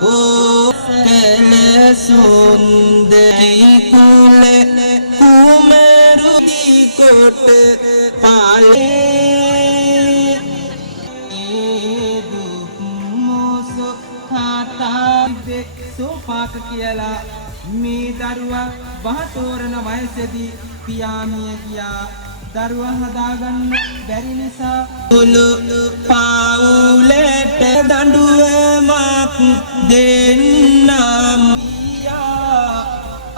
O kele sundari kule kumerudi kote pale moso khata de sopak kiyala මේ දරුවා බහතෝරන වයසේදී පියාමිය ගියා දරුවා හදාගන්න බැරි නිසා උළු පාවුලට දඬුවමක් දෙන්නම්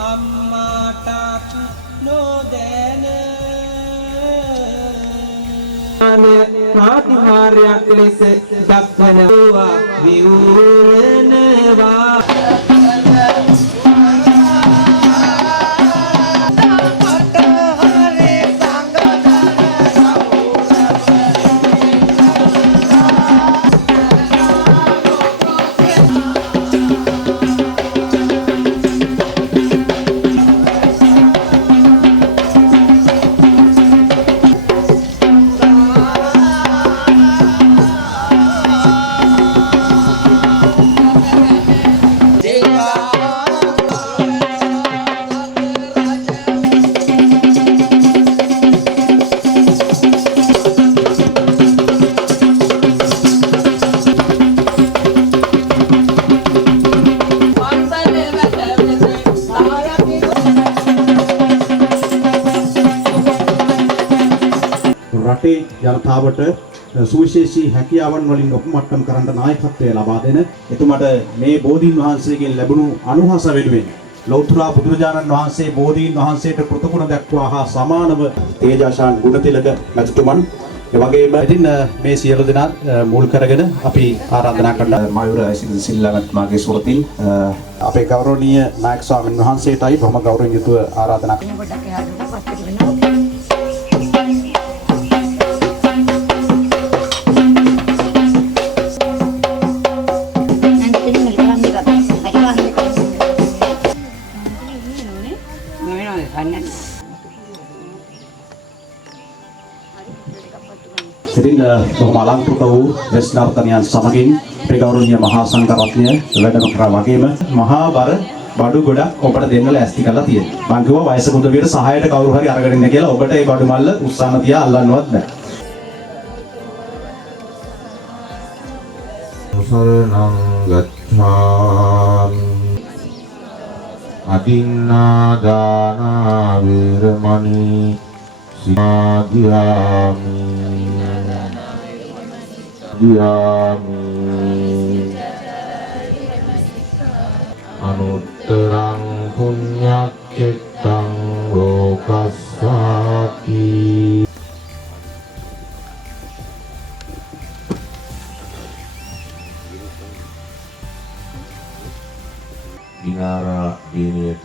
අම්මාට නොදැන ප්‍රාතිහාර්යයක් ලෙස දක්වනවා විවුලනවා රටේ ජනතාවට සුවිශේෂී හැකියාවන් වලින් ඔපමට්ටම් කරන්න නායකත්වය ලබා දෙන එතුමාට මේ බෝධීන් වහන්සේගෙන් ලැබුණු අනුහස වෙනුවෙන් ලෞතර බුදුරජාණන් වහන්සේ බෝධීන් වහන්සේට කෘතගුණ දක්වා හා සමානව තේජාශාන් ගුණතිලක මැතිතුමන් ඒ වගේම ඉතින් මේ සියලු දෙනා මුල් කරගෙන අපි ආරාධනා කරන මයුර සිල්ලා මැතිතුමාගේ සුරතින් අපේ ගෞරවනීය නායක ස්වාමීන් වහන්සේටයි බොහොම ගෞරවයෙන් යුතුව ආරාධනා ඉතින් බොහොම අලංකృత වූ දේශනාර්ථනයන් සමගින් ප්‍රගෞරවනීය මහා සංඝරත්නය වැඩම කරා වගේම මහා බර බඩු ගොඩක් ඔබට දෙන්න ලෑස්ති කරලා තියෙනවා. මම කිව්වා වයසක උදවියට සහායට කවුරු හරි අරගෙන ඉන්න කියලා. ඔබට මේ බඩු මල්ල උස්සන්න තියා අල්ලන්නවත් බෑ. සරණං ගච්ඡාමි අදින්නා දාන වේරමණී සිනාදියාමි අනුත්තරං පුඤ්ඤක්ඛෙත්තං ලෝකස්සාති විනාරා දිනියට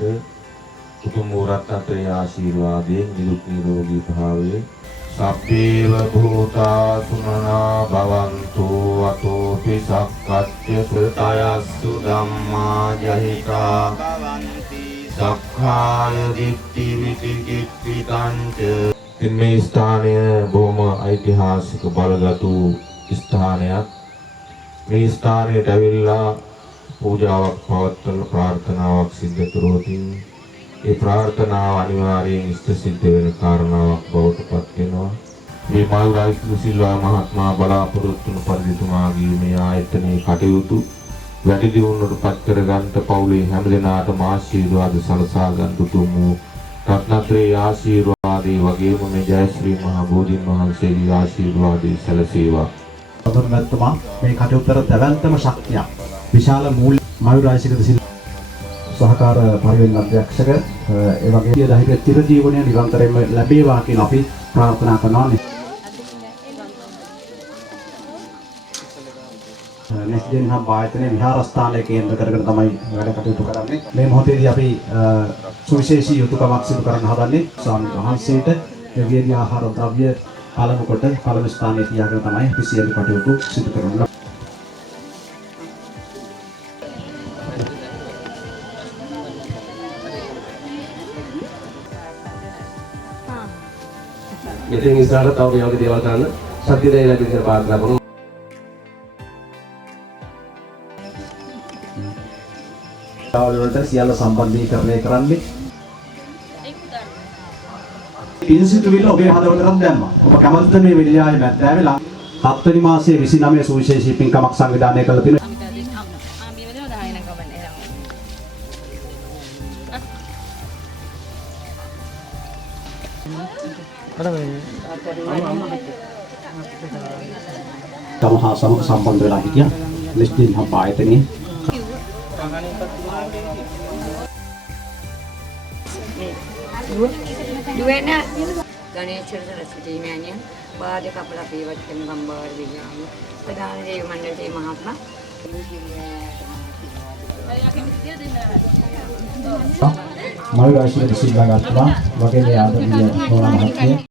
උතුම් රත්නත්‍රයේ ආශිර්වාදයෙන් නිරුක් නිරෝගී භාවයේ සබ්බේව භූතා සුනනා භවන්තු අතෝපි සක්කච්ඡ සුතයස්සු ධම්මා ජහිතා සක්ඛාය දිට්ඨි විචිකිච්ඡිතංච මේ ස්ථානය බොහොම ඓතිහාසික බලගතු ස්ථානයක්. මේ ස්ථානයට ඇවිල්ලා පූජාවක් පවත්වන ප්‍රාර්ථනාවක් සිද්ධ කරොත් ඒ ප්‍රාර්ථනාව අනිවාර්යයෙන් ඉෂ්ට සිද්ධ වෙන කාරණාවක් බවට පත් වෙනවා. මේ මයුරයි සිල්වා මහත්මයා බලාපොරොත්තු වන පරිදිතුමාගේ මේ ආයතනයේ කටයුතු වැඩි දියුණුවට පත් කර ගන්නට පවුලේ හැම දෙනාටම ආශිර්වාද සලසා ගන්න උතුම් වූ රත්නත්‍රයේ ආශිර්වාදේ වගේම මේ ජයශ්‍රී මහා බෝධීන් වහන්සේගේ ආශිර්වාදේ සැලසේවා. සතරමැත්තමා මේ කටයුත්තට දැවැන්තම ශක්තියක් විශාල මූල්‍ය මයුරායිසික සහකාර පරිවෙන් අධ්‍යක්ෂක ඒ වගේ ධෛර්ය චිරජීවනය නිරන්තරයෙන්ම ලැබේවා කියලා අපි ප්‍රාර්ථනා කරනවා. නෙස්දෙන් හම් ආයතනයේ විහාරස්ථානයේ කේන්ද්‍ර කරගෙන තමයි වැඩ කටයුතු කරන්නේ. මේ මොහොතේදී අපි සුවිශේෂී යුතුයකමක් සිදු කරන්න හදන්නේ ස්වාමීන් වහන්සේට දෙවියන් ආහාර ද්‍රව්‍ය පළමු කොට පළමු ස්ථානයේ තියාගෙන තමයි අපි සියලු කටයුතු සිදු කරන්නේ. මෙතෙන් ඉස්සරහට තව මේ වගේ දේවල් කරන්න ශක්තිය දෙන්න කියලා ප්‍රාර්ථනා කරනවා. තාවල වලට සියල්ල සම්බන්ධීකරණය කරන්නේ. පින්සිතුවිල්ල ඔබේ හදවතට දැම්මා. ඔබ කැමතිද මේ විද්‍යාවේ මැද්දාවේ 7 වෙනි මාසයේ 29 සුවිශේෂී පින්කමක් සංවිධානය කළ තිබෙනවා. තමහා සමග සම්බන්ධ වෙලා හිටියා. ලෙස්ටින් හම් ආයතනයේ දුවෙන ගණේශ සරස්වතී මෑණියන් වාද කපල පීවත් කරන ගම්බාර විජාන ප්‍රධාන දේව මණ්ඩලයේ මහත්මයා මල් රාශියට සිල්වා ගත්තා වගේ ආදරණීය නෝනා මහත්මිය